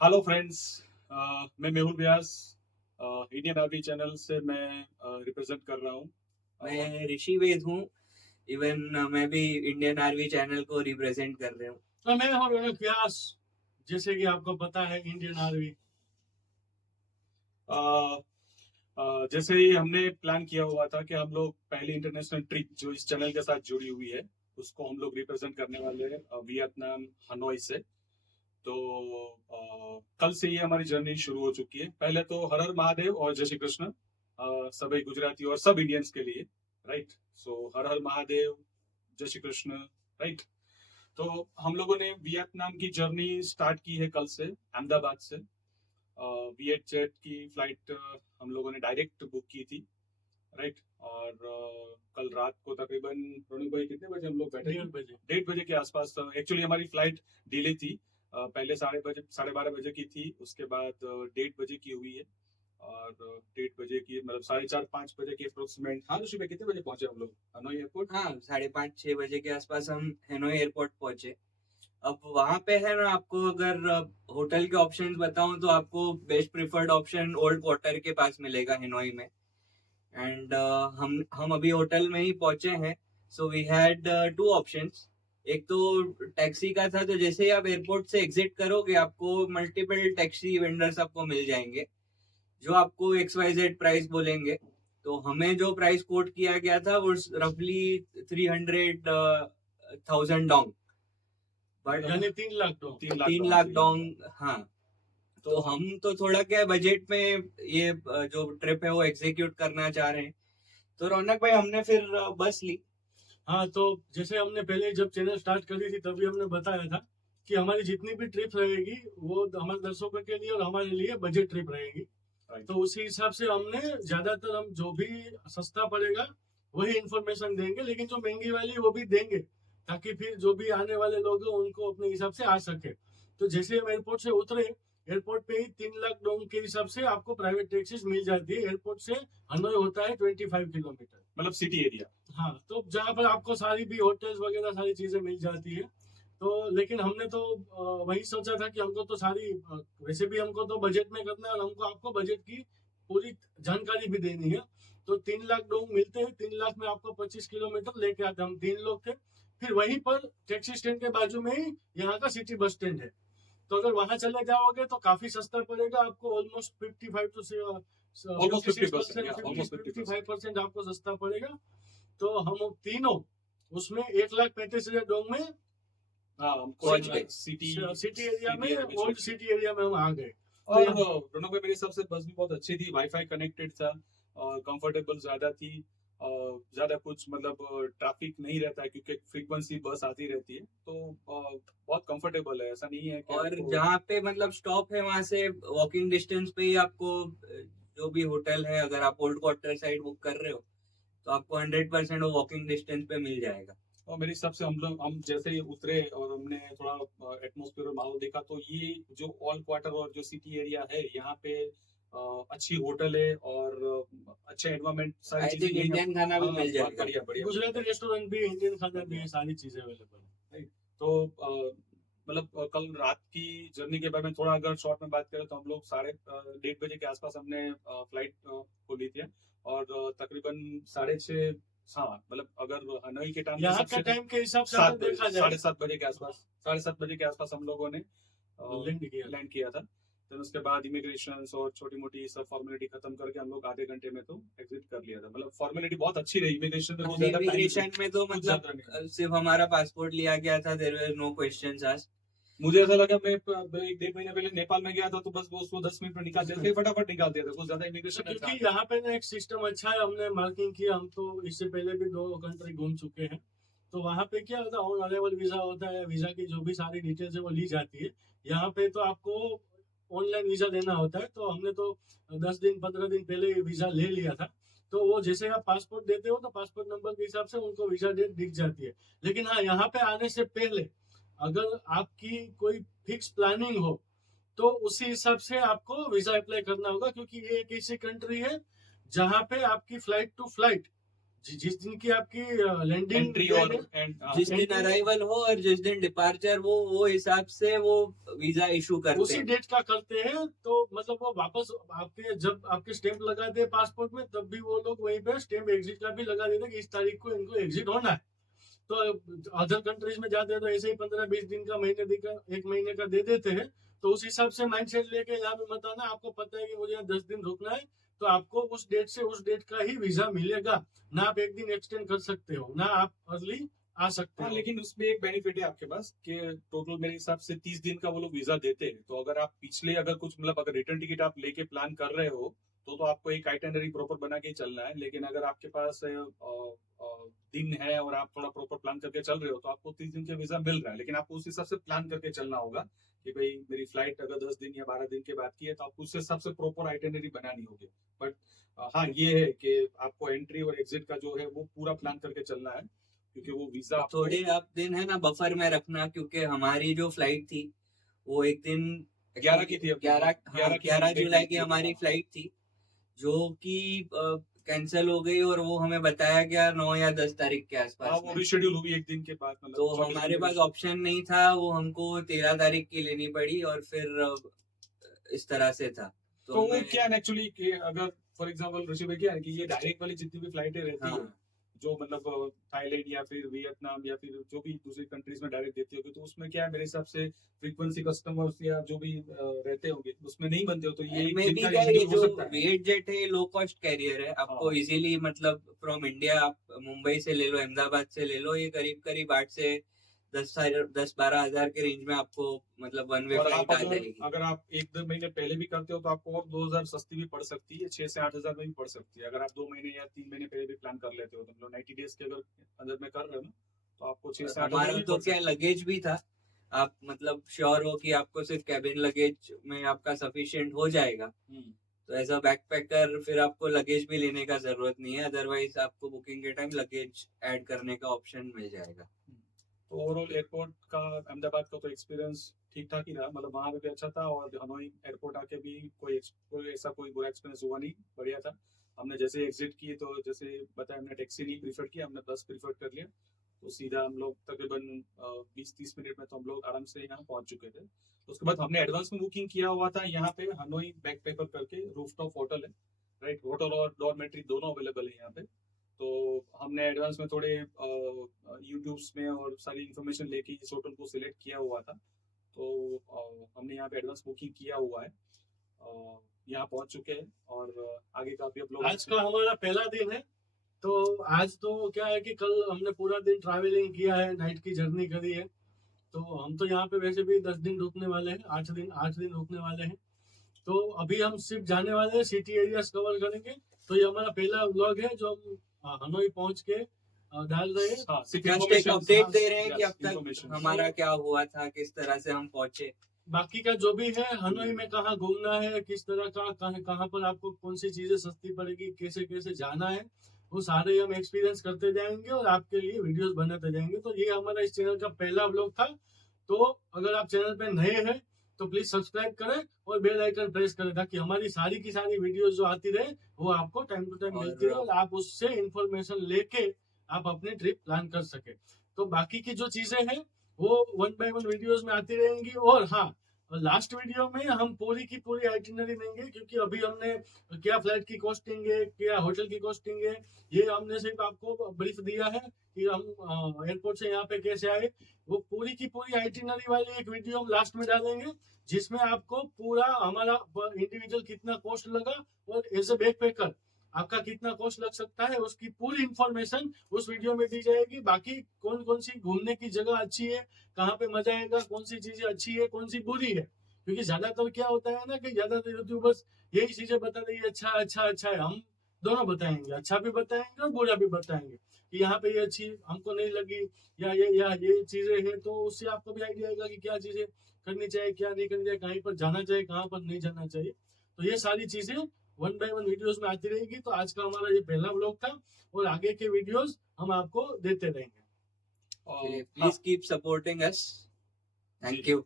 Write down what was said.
Hello friends. मैं मेहुल व्यास Indian army channel से मैं रिप्रेजेंट कर रहा हूँ। मैं ऋषि वेद हूँ। इवन मैं भी इंडियन आर्मी चैनल को रिप्रेजेंट कर रहा हूँ। तो मैं हूँ रौनक व्यास, जैसे कि आपको पता है इंडियन आर्मी। जैसे ही हमने प्लान किया हुआ था कि हम लोग पहली इंटरनेशनल ट्रिप जो इस चैनल के साथ जुड़ी हुई है उसको हम लोग रिप्रेजेंट करने वाले हैं वियतनाम हनोई से। तो कल से ये हमारी जर्नी शुरू हो चुकी है। पहले तो हर हर महादेव और जय श्री कृष्ण सभी गुजराती और सब इंडियंस के लिए। राइट। सो हर हर महादेव, जय श्री कृष्ण। राइट। तो हम लोगों ने वियतनाम की जर्नी स्टार्ट की है कल से अहमदाबाद से। वियत जेट की फ्लाइट हम लोगों ने डायरेक्ट बुक की थी। राइट। और कल रात को तकरीबन रोनिक भाई कितने बजे हम लोग बैठे? 1:30 बजे के आसपास। एक्चुअली हमारी फ्लाइट डिले थी। पहले 12:30 की थी, उसके बाद 1:30 बजे की हुई है। और 1:30 की मतलब 4:30-5 बजे के अप्रोक्सीमेट। हाँ ऋषि भाई, कितने बजे पहुंचे हम लोग हनोई एयरपोर्ट? हाँ, 5:30-6 बजे के आसपास हम हेनोई एयरपोर्ट पहुंचे। अब वहां पे है ना, आपको अगर होटल के ऑप्शंस बताऊं तो आपको best preferred option old quarter के पास मिलेगा हेनोई में। एंड हम अभी होटल में ही पहुंचे हैं। So we had two options. एक तो टैक्सी का था, तो जैसे ही आप एयरपोर्ट से एग्जिट करोगे आपको मल्टीपल टैक्सी वेंडर्स आपको मिल जाएंगे जो आपको XYZ प्राइस बोलेंगे। तो हमें जो प्राइस कोट किया गया था वो रफली 300,000 डोंग, बट यानी 3 लाख तो 3 लाख डोंग। हाँ, तो हम तो थोड़ा क्या बजट में ये जो ट्रिप है वो एग्जीक्यूट करना चाह रहे हैं। तो रौनक भाई, हमने फिर बस ली। हाँ, तो जैसे हमने पहले जब चैनल स्टार्ट करी थी तभी हमने बताया था कि हमारी जितनी भी ट्रिप रहेगी वो हमारे दर्शकों के लिए और हमारे लिए बजट ट्रिप रहेगी। तो उसी हिसाब से हमने ज्यादातर हम जो भी सस्ता पड़ेगा वही इंफॉर्मेशन देंगे, लेकिन जो महंगी वाली वो भी देंगे ताकि फिर जो भी आने वाले लोग हैं उनको अपने हिसाब से आ सके। तो जैसे हम एयरपोर्ट से उतरे, एयरपोर्ट पे ही 3 लाख डोंग के हिसाब से आपको प्राइवेट टैक्सीज मिल जाती है। एयरपोर्ट से हनोई होता है 25 किलोमीटर, मतलब सिटी एरिया। हाँ, तो जहाँ पर आपको सारी भी होटल्स वगैरह सारी चीजें मिल जाती है। तो लेकिन हमने तो वही सोचा था कि हमको तो सारी वैसे भी हमको तो बजट में करना है और हमको आपको बजट की पूरी जानकारी भी देनी है। तो 3 लाख डोंग मिलते हैं, 3 लाख में आपको 25 किलोमीटर लेके आते। हम 3 लोग थे। फिर वहीं पर टैक्सी स्टैंड के बाजू में ही यहाँ का सिटी बस स्टैंड है। तो अगर वहां चले जाओगे तो काफी सस्ता पड़ेगा आपको। ऑलमोस्ट 55 टू Almost 50%, 55% आपको सस्ता पड़ेगा। तो हम तीनों उसमें 1,35,000 डोंग में पहुंच गए। सिटी एरिया में, ओल्ड सिटी एरिया में हम आ गए। और दोनों पे मेरे हिसाब से बस भी बहुत अच्छी थी, वाईफाई कनेक्टेड था और कंफर्टेबल ज्यादा थी। ज्यादा कुछ मतलब ट्रैफिक नहीं रहता है क्योंकि फ्रीक्वेंसी बस आती रहती है। तो बहुत कंफर्टेबल है, ऐसा नहीं है कि और आपको- जहाँ पे मतलब स्टॉप है वहां से वॉकिंग डिस्टेंस पे ही आपको जो भी होटल है, अगर आप ओल्ड क्वार्टर साइड बुक कर रहे हो तो आपको 100% वो वॉकिंग डिस्टेंस पे मिल जाएगा। और मेरे हिसाब से हम जैसे ही उतरे और हमने थोड़ा एटमोस्फेयर और माहौल देखा तो ये जो ऑल क्वार्टर और जो सिटी एरिया है यहाँ पे अच्छी होटल है और अच्छे एनवायरमेंट, सारी आई चीजें थिंक यहीं- इंडियन खाना भी हाँ, मिल बहुत जाएगा। बढ़िया बढ़िया। गुजराती रेस्टोरेंट भी, इंडियन खाना भी है, सारी चीजें अवेलेबल है। तो मतलब कल रात की जर्नी के बारे में थोड़ा अगर शॉर्ट में बात करें तो हम लोग 1:30 बजे के आसपास हमने फ्लाइट को ली थी। और तकरीबन 6:30, हाँ मतलब अगर हनोई के टाइम यहाँ का टाइम के हिसाब से अगर देखा जाए 7:30 बजे के आसपास, 7:30 बजे के आसपास हम लोगों ने लैंड किया था। फिर उसके बाद इमिग्रेशन और छोटी मोटी सब फॉर्मेलिटी खत्म करके हम लोग आधे घंटे में तो एग्जिट कर लिया था। मतलब फॉर्मेलिटी बहुत अच्छी रही इमिग्रेशन में। इमिग्रेशन में तो मतलब सिर्फ हमारा पासपोर्ट लिया गया था, there were no questions asked. मुझे ऐसा लगा, मैं 1-1.5 महीने पहले नेपाल में गया था तो बस वो उसको 10 मिनट में निकाल देते थे, फटाफट निकाल दिया था, कुछ ज्यादा इमिग्रेशन क्योंकि यहाँ पे ना एक सिस्टम अच्छा है, हमने मार्किंग किया। हम तो इससे पहले भी 2 कंट्री घूम चुके हैं। तो वहाँ पे क्या होता है, ऑन अराइवल वीजा होता है। वीजा की जो भी सारी डिटेल्स है वो ली जाती है। यहाँ पे तो आपको ऑनलाइन वीजा देना होता है। तो हमने तो 10 दिन 15 दिन पहले वीजा ले लिया था। तो वो जैसे आप पासपोर्ट देते हो तो पासपोर्ट नंबर के हिसाब से उनको वीजा डेट दिख जाती है। लेकिन हाँ, यहाँ पे आने से पहले अगर आपकी कोई फिक्स प्लानिंग हो तो उसी हिसाब से आपको वीजा अप्लाई करना होगा, क्योंकि ये एक ऐसी कंट्री है जहां पे आपकी फ्लाइट टू फ्लाइट जिस दिन की आपकी लैंडिंग एंट्री और जिस दिन entry- अराइवल हो और जिस दिन डिपार्चर वो हिसाब से वो वीजा इशू करते उसी हैं। डेट का करते हैं, तो मतलब वो वापस आपके जब आपके स्टैंप लगाते हैं पासपोर्ट में, तब भी वो लोग वहीं पे स्टैंप एग्जिट का भी लगा देते हैं कि इस तारीख को इनको एग्जिट होना है। तो अदर कंट्रीज में जाते हैं तो ऐसे ही 15-20 दिन का, महीने का, एक महीने का दे देते हैं। तो उस हिसाब से माइंडसेट लेके यहाँ पे मत आना। आपको पता है कि मुझे यहाँ 10 दिन रुकना है, तो आपको उस डेट से उस डेट का ही वीजा मिलेगा। ना आप एक दिन एक्सटेंड कर सकते हो, ना आप अर्ली आ सकते हाँ, हो। लेकिन उसमें एक बेनिफिट है आपके पास कि टोटल मेरे हिसाब से 30 दिन का वो लोग वीजा देते हैं। तो अगर आप पिछले अगर कुछ मतलब अगर रिटर्न टिकट आप लेके प्लान कर रहे हो तो आपको एक आइटनरी प्रॉपर बना के ही चलना है। लेकिन अगर आपके पास दिन है और आप थोड़ा प्रॉपर प्लान करके चल रहे हो तो आपको 30 दिन का वीजा मिल रहा है। लेकिन आपको उस हिसाब से प्लान करके चलना होगा कि भाई मेरी फ्लाइट अगर 10 दिन या 12 दिन के बाद की है तो आपको उस हिसाब से प्रॉपर आइटनरी बनानी होगी। बट हाँ, ये है कि आपको एंट्री और एग्जिट का जो है वो पूरा प्लान करके चलना है, क्योंकि वो वीजा थोड़े आप दिन है ना बफर में रखना, क्योंकि हमारी जो फ्लाइट थी वो एक दिन 11 की थी अपनी। 11 जुलाई की थी। हमारी फ्लाइट थी, जो कि कैंसिल हो गई और वो हमें बताया गया 9 या 10 तारीख के हाँ, आसपास वो में। रिशेड्यूल हुई एक दिन के बाद, मतलब तो 24 हमारे दिन पास की। ऑप्शन नहीं था, वो हमको 13 तारीख की लेनी पड़ी और फिर इस तरह से था। तो तो वो मैं क्या है एक्चुअली कि अगर फॉर एग्जांपल ऋषि भाई क्या है कि ये डायरेक्ट वाली जितनी भी फ्लाइटें रहती है, हाँ जो मतलब थाईलैंड या फिर वियतनाम या फिर जो भी दूसरी कंट्रीज में डायरेक्ट देती होगी, तो उसमें क्या है मेरे हिसाब से फ्रीक्वेंसी कस्टमर्स या जो भी रहते होंगे उसमें नहीं बनते हो, तो ये मे बी जिनका क्या ये schedule जो हो सकता है। वेट जेट है लो कॉस्ट कैरियर है, आपको हाँ। इजीली मतलब फ्रॉम इंडिया आप मुंबई से ले लो, अहमदाबाद से ले लो, ये करीब करीब 8 से 10-12 हजार के रेंज में आपको मतलब वन वे और फ्लाइट आप आ जाएगी। अगर आप 1-2 महीने पहले भी करते हो तो आपको और 2000 सस्ती भी पड़ सकती है, 6 से 8 हजार में भी पड़ सकती है। अगर आप 2 महीने या 3 महीने पहले भी प्लान कर लेते हो तो मतलब 90 डेज के अगर अंदर में कर रहे हो ना, तो आपको 6 से 8 हजार हमारा भी तो पड़ क्या सकती है। लगेज भी था, आप मतलब श्योर हो कि आपको सिर्फ कैबिन लगेज में आपका सफिशिएंट हो जाएगा, हम्म। तो एज अ बैकपैकर फिर आपको लगेज भी लेने का जरूरत नहीं है, अदरवाइज आपको बुकिंग के टाइम लगेज ऐड करने का ऑप्शन मिल जाएगा। तो ओवरऑल एयरपोर्ट का अहमदाबाद का तो एक्सपीरियंस ठीक ठाक ही रहा, मतलब वहाँ पे भी अच्छा था और हनोई एयरपोर्ट आके भी कोई ऐसा कोई बुरा एक्सपीरियंस हुआ नहीं, बढ़िया था। हमने जैसे एग्जिट किए तो जैसे बताया हमने टैक्सी नहीं प्रीफर किया, हमने बस प्रीफर कर लिया। तो सीधा हम लोग तकरीबन 20-30 मिनट में तो हम लोग आराम से यहाँ पहुंच चुके थे। तो उसके बाद हमने एडवांस में बुकिंग किया हुआ था यहाँ पे हनोई बैक पेपर करके, रूफटॉप होटल है, राइट। होटल और डॉर्मेट्री दोनों अवेलेबल है यहाँ पे। तो हमने एडवांस में थोड़े यूट्यूब्स में और सारी इन्फॉर्मेशन लेके इस होटल को सिलेक्ट किया हुआ था। तो हमने यहाँ पे एडवांस बुकिंग किया हुआ है, यहाँ पहुंच चुके हैं और आगे का भी आप लोग। आज का हमारा पहला दिन है। तो आज तो क्या है कि कल हमने पूरा दिन ट्रैवलिंग किया है, नाइट की जर्नी करी है। तो हम तो यहाँ पे वैसे भी 10 दिन रुकने वाले हैं, 8 दिन रुकने वाले हैं। तो अभी हम सिर्फ जाने वाले हैं, सिटी एरियाज कवर करेंगे। तो ये हमारा पहला व्लॉग है जो हम हनोई पहुंच के डाल रहे हैं। हाँ, सिर्फ जस्ट एक information, अपडेट हाँ, दे रहे हैं कि yes, अब तक information। हमारा क्या हुआ था, किस तरह से हम पहुंचे। बाकी का जो भी है, हनोई में कहाँ घूमना है, किस तरह का कहाँ पर आपको कौन सी चीजें सस्ती पड़ेगी, कैसे कैसे जाना है, वो सारे हम एक्सपीरियंस करते जाएंगे और आपके लिए वीडियोस बनाते जाएंगे। तो ये हमारा इस चैनल का पहला व्लॉग था। तो अगर आप चैनल पे नए हैं तो प्लीज सब्सक्राइब करें और बेल आइकन प्रेस करें, ताकि हमारी सारी की सारी वीडियोस जो आती रहे वो आपको टाइम टू टाइम मिलती रहे और आप उससे इंफॉर्मेशन लेके आप अपनी ट्रिप प्लान कर सके। तो बाकी की जो चीजें हैं वो 1 बाय 1 वीडियोस में आती रहेंगी। और हाँ, लास्ट वीडियो में हम पूरी की पूरी आइटिनरी देंगे, क्योंकि अभी हमने क्या फ्लाइट की कॉस्टिंग है, क्या होटल की कॉस्टिंग है, ये हमने सिर्फ आपको ब्रीफ दिया है कि हम एयरपोर्ट से यहाँ पे कैसे आए। वो पूरी की पूरी आइटिनरी वाली एक वीडियो हम लास्ट में डालेंगे, जिसमें आपको पूरा हमारा इंडिविजुअल कितना कॉस्ट लगा और एज ए बैक पैकर आपका कितना कॉस्ट लग सकता है, उसकी पूरी इंफॉर्मेशन उस वीडियो में दी जाएगी। बाकी कौन कौन सी घूमने की जगह अच्छी है, कहाँ पे मजा आएगा, कौन सी चीजें अच्छी है, कौन सी बुरी है, क्योंकि ज्यादातर क्या होता है ना कि ज्यादातर यूट्यूबर्स यही चीजें बता देंगे, अच्छा अच्छा अच्छा है। हम दोनों बताएंगे, अच्छा भी बताएंगे और बुरा भी बताएंगे कि यहाँ पे ये अच्छी हमको नहीं लगी या ये चीजें हैं। तो उससे आपको भी आइडिया आएगा कि क्या चीजें करनी चाहिए, क्या नहीं करनी चाहिए, कहीं पर जाना चाहिए, कहाँ पर नहीं जाना चाहिए। तो ये सारी चीजें 1 बाय 1 वीडियोस में आती रहेगी। तो आज का हमारा ये पहला व्लॉग था और आगे के वीडियोस हम आपको देते रहेंगे। Please keep supporting us. Thank you.